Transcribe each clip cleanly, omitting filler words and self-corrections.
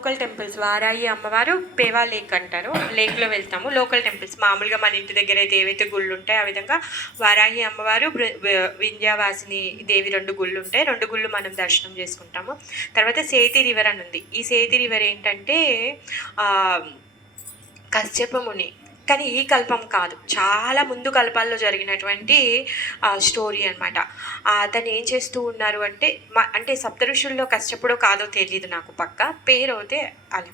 Local temples వారాయి అమ్మవారు పేవా lake అంటారు. లేక్లో వెళ్తాము. లోకల్ టెంపుల్స్ మామూలుగా మన ఇంటి దగ్గర అయితే ఏవైతే గుళ్ళు ఉంటాయో ఆ విధంగా వారాయి అమ్మవారు వింధ్యావాసిని దేవి 2 గుళ్ళు ఉంటాయి. 2 గుళ్ళు మనం దర్శనం చేసుకుంటాము. తర్వాత సేతి రివర్ అని ఉంది. ఈ సేతి రివర్ ఏంటంటే కశ్యప ముని, కానీ ఈ కల్పం కాదు, చాలా ముందు కల్పాల్లో జరిగినటువంటి స్టోరీ అనమాట. అతను ఏం చేస్తూ ఉన్నారు అంటే అంటే సప్తఋషుల్లో కష్టపడో కాదో తెలియదు నాకు, పక్క పేరు అయితే అలా.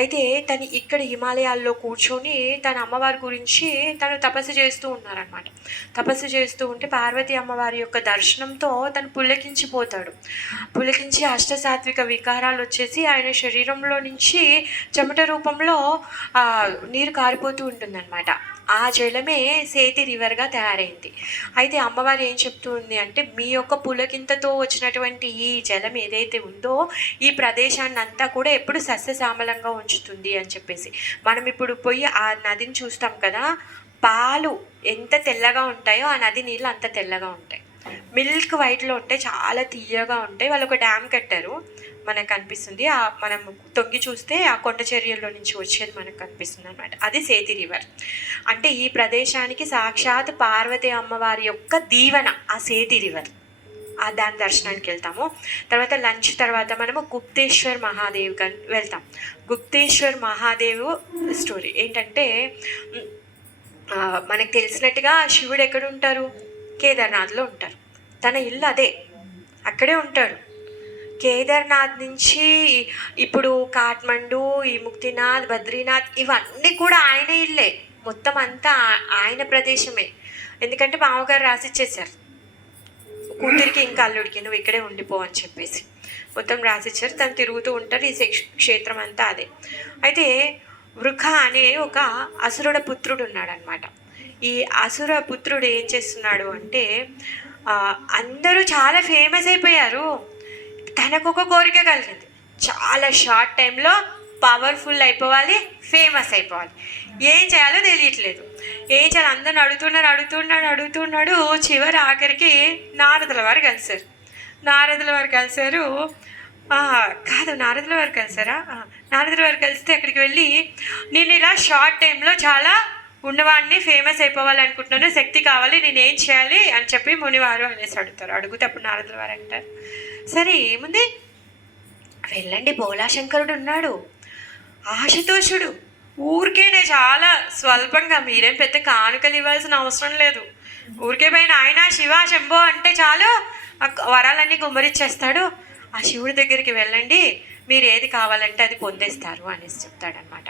అయితే తను ఇక్కడ హిమాలయాల్లో కూర్చొని తన అమ్మవారి గురించి తను తపస్సు చేస్తూ ఉన్నారనమాట. తపస్సు చేస్తూ ఉంటే పార్వతీ అమ్మవారి యొక్క దర్శనంతో తను పులకించిపోతాడు. పులకించి అష్టసాత్విక వికారాలు వచ్చేసి ఆయన శరీరంలో నుంచి చెమట రూపంలో నీరు కారిపోతూ ఉంటుందన్నమాట. ఆ జలమే సేతి రివర్గా తయారైంది. అయితే అమ్మవారు ఏం చెప్తూ ఉంది అంటే, మీ యొక్క పులకింతతో వచ్చినటువంటి ఈ జలం ఏదైతే ఉందో ఈ ప్రదేశాన్ని అంతా కూడా ఎప్పుడు సస్యశ్యామలంగా ఉంచుతుంది అని చెప్పేసి. మనం ఇప్పుడు పోయి ఆ నదిని చూస్తాం కదా, పాలు ఎంత తెల్లగా ఉంటాయో ఆ నది నీళ్ళు అంత తెల్లగా ఉంటాయి. మిల్క్ వైట్లో ఉంటాయి, చాలా తీయగా ఉంటాయి. వాళ్ళు ఒక డ్యామ్ కట్టారు, మనకు కనిపిస్తుంది. మనం తొంగి చూస్తే ఆ కొండ చర్యల్లో నుంచి వచ్చేది మనకు కనిపిస్తుంది అనమాట. అది సేతి రివర్. అంటే ఈ ప్రదేశానికి సాక్షాత్ పార్వతీ అమ్మవారి యొక్క దీవెన ఆ సేతి రివర్. దాని దర్శనానికి వెళ్తాము. తర్వాత లంచ్ తర్వాత మనము గుప్తేశ్వర్ మహాదేవ్ వెళ్తాం. గుప్తేశ్వర్ మహాదేవ్ స్టోరీ ఏంటంటే, మనకు తెలిసినట్టుగా శివుడు ఎక్కడ ఉంటారు? కేదార్నాథ్లో ఉంటారు. తన ఇల్లు అదే, అక్కడే ఉంటాడు. కేదార్నాథ్ నుంచి ఇప్పుడు కాఠ్మండు, ఈ ముక్తినాథ్, బద్రీనాథ్ ఇవన్నీ కూడా ఆయన ఇల్లే. మొత్తం అంతా ఆయన ప్రదేశమే. ఎందుకంటే మామగారు రాసిచ్చేశారు కూతురికి ఇంకా అల్లుడికి, నువ్వు ఇక్కడే ఉండిపో అని చెప్పేసి మొత్తం రాసిచ్చారు. తను తిరుగుతూ ఉంటారు. ఈ క్షేత్రం అంతా అదే. అయితే వృఖ అనే ఒక అసురుడ పుత్రుడు ఉన్నాడనమాట. ఈ అసుర పుత్రుడు ఏం చేస్తున్నాడు అంటే, అందరూ చాలా ఫేమస్ అయిపోయారు. తనకు ఒక కోరిక కలిగింది, చాలా షార్ట్ టైంలో పవర్ఫుల్ అయిపోవాలి, ఫేమస్ అయిపోవాలి. ఏం చేయాలో తెలియట్లేదు. ఏం చేయాలి అందరిని అడుగుతున్నాడు. చివరి ఆఖరికి నారదుల వారు కలిశారు. నారదుల వారు కలిస్తే అక్కడికి వెళ్ళి, నేను ఇలా షార్ట్ టైంలో చాలా ఉన్నవాడిని, ఫేమస్ అయిపోవాలనుకుంటున్నాను, శక్తి కావాలి, నేనేం చేయాలి అని చెప్పి మునివారు అనేసి అడుగుతారు. అడిగితే అప్పుడు నారదుల వారు అంటారు, సరే ఏముంది, వెళ్ళండి, బోలాశంకరుడు ఉన్నాడు, ఆశుతోషుడు, ఊరికేనే చాలా స్వల్పంగా, మీరేం పెద్ద కానుకలు ఇవ్వాల్సిన అవసరం లేదు, ఊరికే పైన ఆయన శివ శంభో అంటే చాలు వరాలన్నీ గుమ్మరిచ్చేస్తాడు, ఆ శివుడి దగ్గరికి వెళ్ళండి, మీరు ఏది కావాలంటే అది పొందేస్తారు అనేసి చెప్తాడనమాట.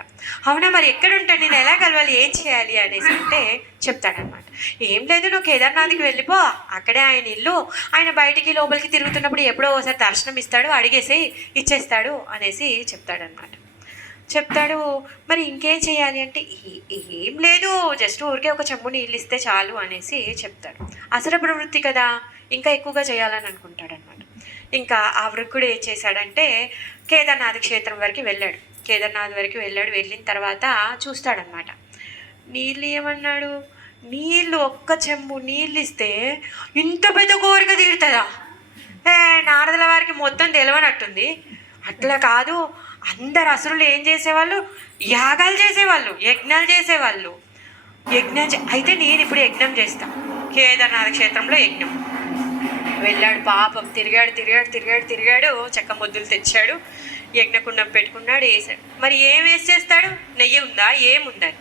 అవునా, మరి ఎక్కడ ఉంటాను, నేను ఎలా కలవాలి, ఏం చేయాలి అనేసి అంటే చెప్తాడనమాట. ఏం లేదు, నువ్వు కేదార్నాథ్కి వెళ్ళిపో, అక్కడే ఆయన ఇల్లు, ఆయన బయటికి లోపలికి తిరుగుతున్నప్పుడు ఎప్పుడో ఒకసారి దర్శనం ఇస్తాడు, అడిగేసి ఇచ్చేస్తాడు అనేసి చెప్తాడనమాట. చెప్తాడు. మరి ఇంకేం చేయాలి అంటే, ఏం లేదు, జస్ట్ ఊరికే ఒక చెంబు నీళ్ళు ఇస్తే చాలు అనేసి చెప్తాడు. అసుర ప్రవృత్తి కదా, ఇంకా ఎక్కువగా చేయాలని అనుకుంటాడనమాట. ఇంకా ఆ వృక్కుడు ఏం చేశాడంటే, కేదార్నాథ్ క్షేత్రం వరకు వెళ్ళాడు. వెళ్ళిన తర్వాత చూస్తాడనమాట. నీళ్ళు ఏమన్నాడు, నీళ్ళు ఒక్క చెంబు నీళ్ళు ఇస్తే ఇంత పెద్ద కోరిక తీరుతుందా? నారదుల వారికి మొత్తం తెలియనట్టుంది. అట్లా కాదు, అందరు అసురులు ఏం చేసేవాళ్ళు, యాగాలు చేసేవాళ్ళు, యజ్ఞాలు చేసేవాళ్ళు. అయితే నేను ఇప్పుడు యజ్ఞం చేస్తాను. కేదార్నాథ్ క్షేత్రంలో యజ్ఞం. వెళ్ళాడు, పాపం తిరిగాడు, చెక్క ముద్దులు తెచ్చాడు, యజ్ఞకుండం పెట్టుకున్నాడు, వేసాడు. మరి ఏం వేసి చేస్తాడు? నెయ్యి ఉందా? ఏముందని,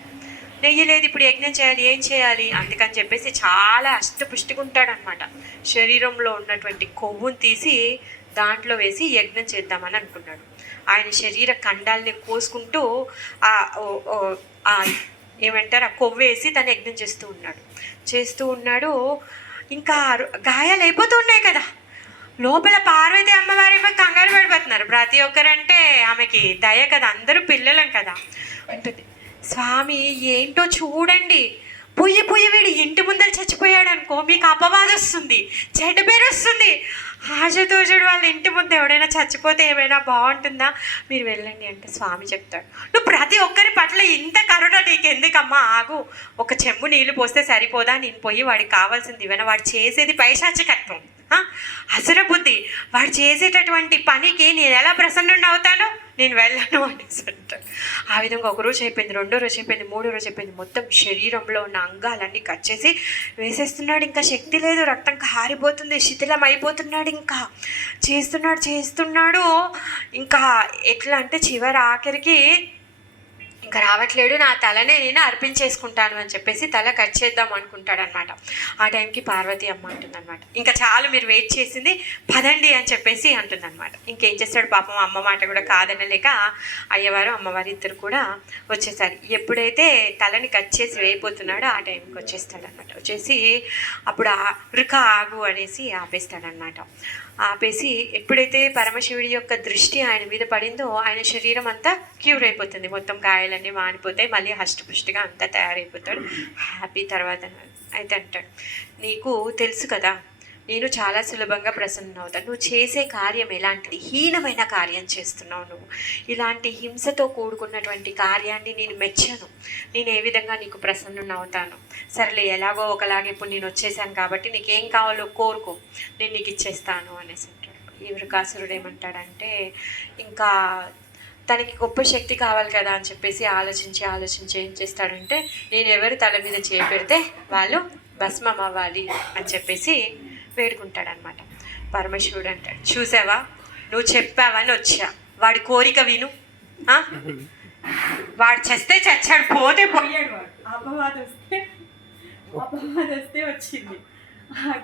నెయ్యి లేదు, ఇప్పుడు యజ్ఞం చేయాలి, ఏం చేయాలి? అందుకని చెప్పేసి చాలా అష్టపుష్టిగా అనమాట. శరీరంలో ఉన్నటువంటి కొవ్వును తీసి దాంట్లో వేసి యజ్ఞం చేద్దామని అనుకున్నాడు. ఆయన శరీర ఖండాల్ని కోసుకుంటూ ఏమంటారు, ఆ కొవ్వు వేసి తను యజ్ఞం చేస్తూ ఉన్నాడు. ఇంకా గాయాలు అయిపోతూ ఉన్నాయి కదా, లోపల పార్వతీ అమ్మవారేమో కంగారు పడిపోతున్నారు. ప్రతి ఒక్కరంటే ఆమెకి దయ కదా, అందరూ పిల్లలం కదా అంటుంది. స్వామి ఏంటో చూడండి, పొయ్యి వీడు ఇంటి ముందర చచ్చిపోయాడు అనుకో, మీకు అపవాదం వస్తుంది, చెడ్డ పేరు వస్తుంది. ఆశతోషుడు వాళ్ళ ఇంటి ముందు ఎవడైనా చచ్చిపోతే ఏమైనా బాగుంటుందా, మీరు వెళ్ళండి అంటే స్వామి చెప్తాడు, నువ్వు ప్రతి ఒక్కరి పట్ల ఇంత కరుణ నీకెందుకమ్మా, ఆగు, ఒక చెంబు నీళ్లు పోస్తే సరిపోదా, నేను పోయి వాడికి కావాల్సింది ఇవన్న, వాడు చేసేది పైశాచికత్వం. అసుర బుద్ధి, వాడు చేసేటటువంటి పనికి నేను ఎలా ప్రసన్నుడిని అవుతాను, నేను వెళ్ళను అనేసి అంటాడు. ఆ విధంగా ఒక రోజు అయిపోయింది, రెండో రోజు అయిపోయింది, మూడో రోజు అయిపోయింది, మొత్తం శరీరంలో ఉన్న అంగాలన్నీ కట్ చేసి వేసేస్తున్నాడు. ఇంకా శక్తి లేదు, రక్తం కారిపోతుంది, శిథిలం అయిపోతున్నాడు. ఇంకా చేస్తున్నాడు. ఇంకా ఎట్లా అంటే చివరి ఆఖరికి ఇంకా రావట్లేడు, నా తలనే నేను అర్పించేసుకుంటాను అని చెప్పేసి తల కట్ చేద్దాం అనుకుంటాడు అనమాట. ఆ టైంకి పార్వతి అమ్మ అంటుందన్నమాట, ఇంకా చాలు మీరు వెయిట్ చేసింది, పదండి అని చెప్పేసి అంటుందన్నమాట. ఇంకేం చేస్తాడు పాపం, అమ్మ మాట కూడా కాదనలేక అయ్యవారు అమ్మవారి ఇద్దరు కూడా వచ్చేసారు. ఎప్పుడైతే తలని కట్ చేసి వేయిపోతున్నాడో ఆ టైంకి వచ్చేస్తాడనమాట. వచ్చేసి అప్పుడు ఆగు అనేసి ఆపేస్తాడనమాట. ఆపేసి ఎప్పుడైతే పరమశివుడి యొక్క దృష్టి ఆయన మీద పడిందో ఆయన శరీరం అంతా క్యూర్ అయిపోతుంది, మొత్తం గాయాలన్నీ మానిపోతాయి, మళ్ళీ హష్టపుష్టిగా అంతా తయారైపోతాడు, హ్యాపీ. తర్వాత అయితే అంటాడు, నీకు తెలుసు కదా నేను చాలా సులభంగా ప్రసన్న అవుతాను, నువ్వు చేసే కార్యం ఎలాంటిది, హీనమైన కార్యం చేస్తున్నావు నువ్వు, ఇలాంటి హింసతో కూడుకున్నటువంటి కార్యాన్ని నేను మెచ్చను, నేను ఏ విధంగా నీకు ప్రసన్నుని అవుతాను, సరేలే ఎలాగో ఒకలాగే ఇప్పుడు నేను వచ్చేసాను కాబట్టి నీకేం కావాలో కోరుకో, నేను నీకు ఇచ్చేస్తాను అనేసి అంటాడు. ఈ వృకాసురుడు ఏమంటాడంటే, ఇంకా తనకి గొప్ప శక్తి కావాలి కదా అని చెప్పేసి ఆలోచించి ఏం చేస్తాడంటే, నేను ఎవరు తల మీద చేపెడితే వాళ్ళు భస్మం అవ్వాలి అని చెప్పేసి వేడుకుంటాడనమాట. పరమశివుడు అంటాడు, చూసావా నువ్వు చెప్పావని వచ్చా, వాడి కోరిక విను, వాడు చేస్తే చచ్చాడు, పోతే పోయాడు, వాడు అపవాదం వస్తే వచ్చింది,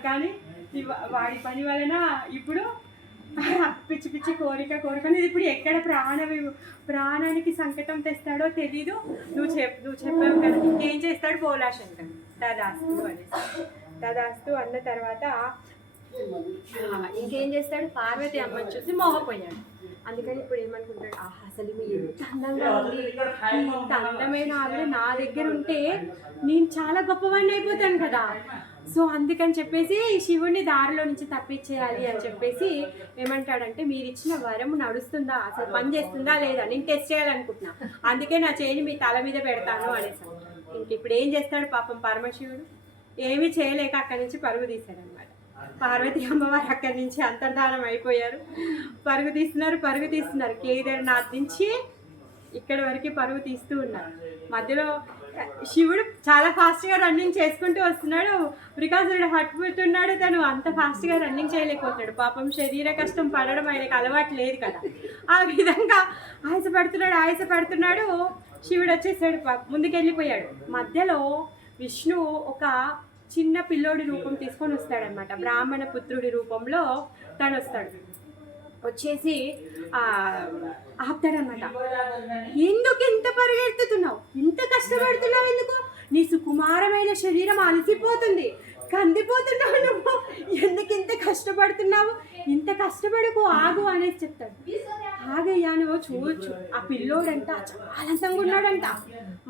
కానీ వాడి పని వలన ఇప్పుడు పిచ్చి కోరికని ఇది ఎక్కడ ప్రాణానికి సంకటం తెస్తాడో తెలీదు. నువ్వు చెప్పావు కదా, ఇంకేం చేస్తాడు, పోలాశంకర్ తదాస్తు అన్న తర్వాత ఇంకేం చేస్తాడు, పార్వతి అమ్మని చూసి మోహపోయాడు. అందుకని ఇప్పుడు ఏమనుకుంటాడు, అసలు ఎంత అందంగా ఉంది, ఇంత అందమైన ఆవిడ నా దగ్గర ఉంటే నేను చాలా గొప్పవాడిని అయిపోతాను కదా. సో అందుకని చెప్పేసి శివుడిని దారిలో నుంచి తప్పించేయాలి అని చెప్పేసి ఏమంటాడంటే, మీరు ఇచ్చిన వరం నడుస్తుందా, అసలు పని చేస్తుందా లేదా, నేను టెస్ట్ చేయాలనుకుంటున్నా, అందుకే నా చేయిని మీ తల మీద పెడతాను అనేసి. ఇంక ఇప్పుడు ఏం చేస్తాడు పాపం పరమశివుడు, ఏమీ చేయలేక అక్కడి నుంచి పరుగు తీశాడనమాట. పార్వతి అమ్మవారు అక్కడి నుంచి అంతర్ధానం అయిపోయారు. పరుగు తీస్తున్నారు కేదార్నాథ్ నుంచి ఇక్కడి వరకు పరుగు తీస్తూ ఉన్నారు. మధ్యలో శివుడు చాలా ఫాస్ట్గా రన్నింగ్ చేసుకుంటూ వస్తున్నాడు, వృకాసురుడు హట్టుతున్నాడు, తను అంత ఫాస్ట్గా రన్నింగ్ చేయలేకపోతున్నాడు. పాపం శరీర కష్టం పడడం ఆయనకు అలవాటు లేదు కదా. ఆ విధంగా ఆయాసపడుతున్నాడు. శివుడు వచ్చేసాడు, ముందుకెళ్ళిపోయాడు. మధ్యలో విష్ణువు ఒక చిన్న పిల్లోడి రూపం తీసుకొని వస్తాడనమాట. బ్రాహ్మణ పుత్రుడి రూపంలో తను వస్తాడు. వచ్చేసి ఆపుతాడనమాట. ఎందుకు ఇంత పరిగెత్తుతున్నావు, ఇంత కష్టపడుతున్నావు, ఎందుకు, నీ సుకుమారమైన శరీరం అలసిపోతుంది, కందిపోతున్నావు, నువ్వు ఎందుకు ఇంత కష్టపడుతున్నావు, ఇంత కష్టపడకు, ఆగు అనేసి చెప్తాడు. ఆగయ్యా నువ్వు చూడొచ్చు, ఆ పిల్లోడంట చాలా అందంగా ఉన్నాడంట,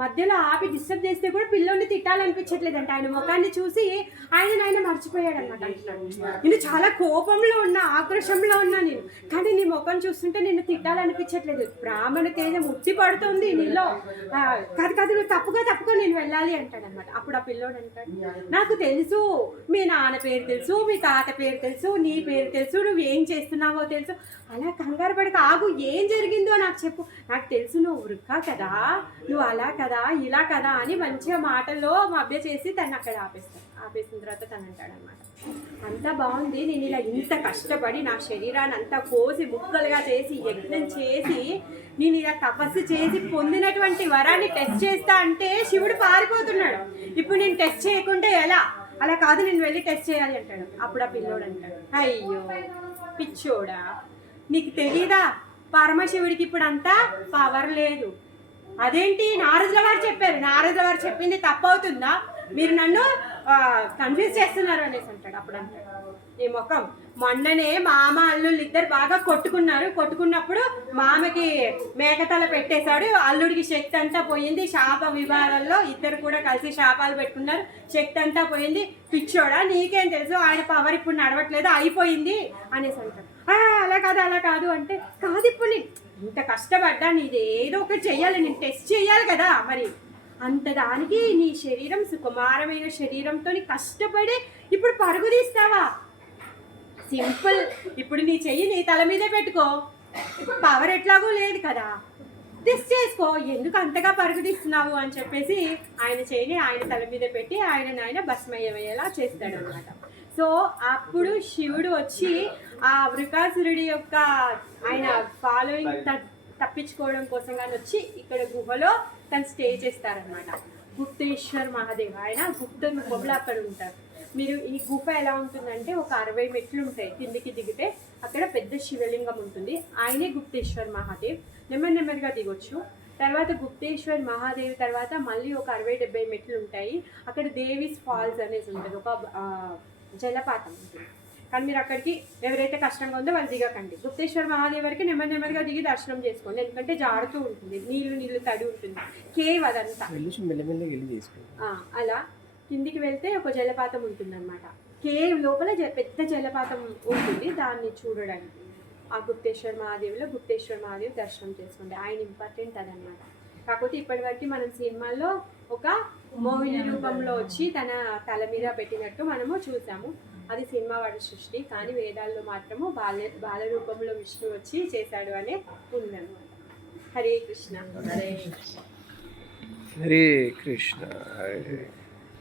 మధ్యలో ఆపి డిస్టర్బ్ చేస్తే కూడా పిల్లోడిని తిట్టాలనిపించట్లేదంట. ఆయన ముఖాన్ని చూసి ఆయన మర్చిపోయాడు అనమాట. అంటున్నాడు, నేను చాలా కోపంలో ఉన్నా, ఆక్రోషంలో ఉన్నా నేను, కానీ నీ ముఖం చూస్తుంటే నిన్ను తిట్టాలనిపించట్లేదు, బ్రాహ్మణ తేజం ఉట్టి పడుతుంది నీలో, కాదు నువ్వు తప్పుకో నేను వెళ్ళాలి అంటాడు అనమాట. అప్పుడు ఆ పిల్లోడు అంటాడు, నాకు తెలుసు, మీ నాన్న పేరు తెలుసు, మీ తాత పేరు తెలుసు, నీ పేరు తెలుసు, నువ్వు ఏం చేస్తున్నావో తెలుసు, అలా కంగారు పడక ఆగు, ఏం జరిగిందో నాకు చెప్పు, నాకు తెలుసు నువ్వు వృక్కా కదా, నువ్వు అలా కదా ఇలా కదా అని మంచిగా మాటల్లో మభ్య చేసి తను అక్కడ ఆపేసిన తర్వాత తను అంటాడు అనమాట, అంతా బాగుంది, నేను ఇలా ఇంత కష్టపడి నా శరీరాన్ని అంతా కోసి ముక్కలుగా చేసి యజ్ఞం చేసి నేను ఇలా తపస్సు చేసి పొందినటువంటి వరాన్ని టెస్ట్ చేస్తా అంటే శివుడు పారిపోతున్నాడు. ఇప్పుడు నేను టెస్ట్ చేయకుంటే ఎలా, అలా కాదు నేను వెళ్ళి టెస్ట్ చేయాలి అంటాడు. అప్పుడు ఆ పిల్లోడు అంటాడు, అయ్యో పిచ్చోడా, నీకు తెలీదా పరమశివుడికి ఇప్పుడు అంతా పవర్ లేదు. అదేంటి, నారదుల వారు చెప్పారు, నారదుల వారు చెప్పింది తప్పవుతుందా, మీరు నన్ను కన్ఫ్యూజ్ చేస్తున్నారు అనేసి అంటాడు. అప్పుడు అంటాడు, ఈ ముఖం, మొన్ననే మామ అల్లుళ్ళు ఇద్దరు బాగా కొట్టుకున్నప్పుడు మామకి మేకతల పెట్టేశాడు, అల్లుడికి శక్తి అంతా పోయింది, శాప వివాదాల్లో ఇద్దరు కూడా కలిసి శాపాలు పెట్టుకున్నారు, శక్తి అంతా పోయింది, పిచ్చోడా నీకేం తెలుసు, ఆయన పవర్ ఇప్పుడు నడవట్లేదు, అయిపోయింది అనేసి అంటాడు. అలా కాదు అంటే, కాదు ఇప్పుడు నేను ఇంత కష్టపడ్డా, నీది ఏదో ఒకటి చెయ్యాలి, నేను టెస్ట్ చేయాలి కదా, మరి అంత దానికి నీ శరీరం సుకుమారమైన శరీరంతో కష్టపడి ఇప్పుడు పరుగు తీస్తావా, సింపుల్. ఇప్పుడు నీ చెయ్యి నీ తల మీదే పెట్టుకో, పవర్ ఎట్లాగో లేదు కదా, దిస్ చేసుకో, ఎందుకు అంతగా పరుగుదిస్తున్నావు అని చెప్పేసి ఆయన చేయిని ఆయన తల మీద పెట్టి ఆయన భస్మయ్యేలా చేస్తాడు అనమాట. సో అప్పుడు శివుడు వచ్చి ఆ వృకాసురుడి యొక్క ఆయన ఫాలోయింగ్ తప్పించుకోవడం కోసం కానీ వచ్చి ఇక్కడ గుహలో తను స్టే చేస్తారనమాట. గుప్తేశ్వర్ మహాదేవ్ ఆయన గుప్త రూపంలో అక్కడ ఉంటారు. మీరు ఈ గుహ ఎలా ఉంటుందంటే ఒక 60 మెట్లు ఉంటాయి, కిందికి దిగితే అక్కడ పెద్ద శివలింగం ఉంటుంది. ఆయనే గుప్తేశ్వర్ మహాదేవ్. నెమ్మదిగా దిగొచ్చు. తర్వాత గుప్తేశ్వర్ మహాదేవ్ తర్వాత మళ్ళీ ఒక 60-70 మెట్లు ఉంటాయి. అక్కడ దేవీస్ ఫాల్స్ అనేసి ఉంటుంది, ఒక జలపాతం ఉంటుంది. కానీ మీరు అక్కడికి ఎవరైతే కష్టంగా ఉందో వాళ్ళు దిగకండి. గుప్తేశ్వర మహాదేవ్ వరకు నెమ్మదిగా దిగి దర్శనం చేసుకోండి, ఎందుకంటే జారుతూ ఉంటుంది, నీళ్ళు తడి ఉంటుంది, కేవ్ అదంతా. అలా కిందికి వెళ్తే ఒక జలపాతం ఉంటుంది అనమాట. కేవ్ లోపల పెద్ద జలపాతం ఉంటుంది, దాన్ని చూడడానికి ఆ గుప్తేశ్వర మహాదేవ్ దర్శనం చేసుకోండి. ఆయన ఇంపార్టెంట్ అదనమాట. కాకపోతే ఇప్పటివరకు మనం సినిమాల్లో ఒక మోహిని రూపంలో వచ్చి తన తల మీద పెట్టినట్టు మనము చూసాము, అది సినిమా వాడి సృష్టి. కానీ వేదాల్లో మాత్రము బాల రూపంలో విష్ణు వచ్చి చేశాడు అనే ఉందన్నమాట. హరే కృష్ణ. హరే కృష్ణ. హరే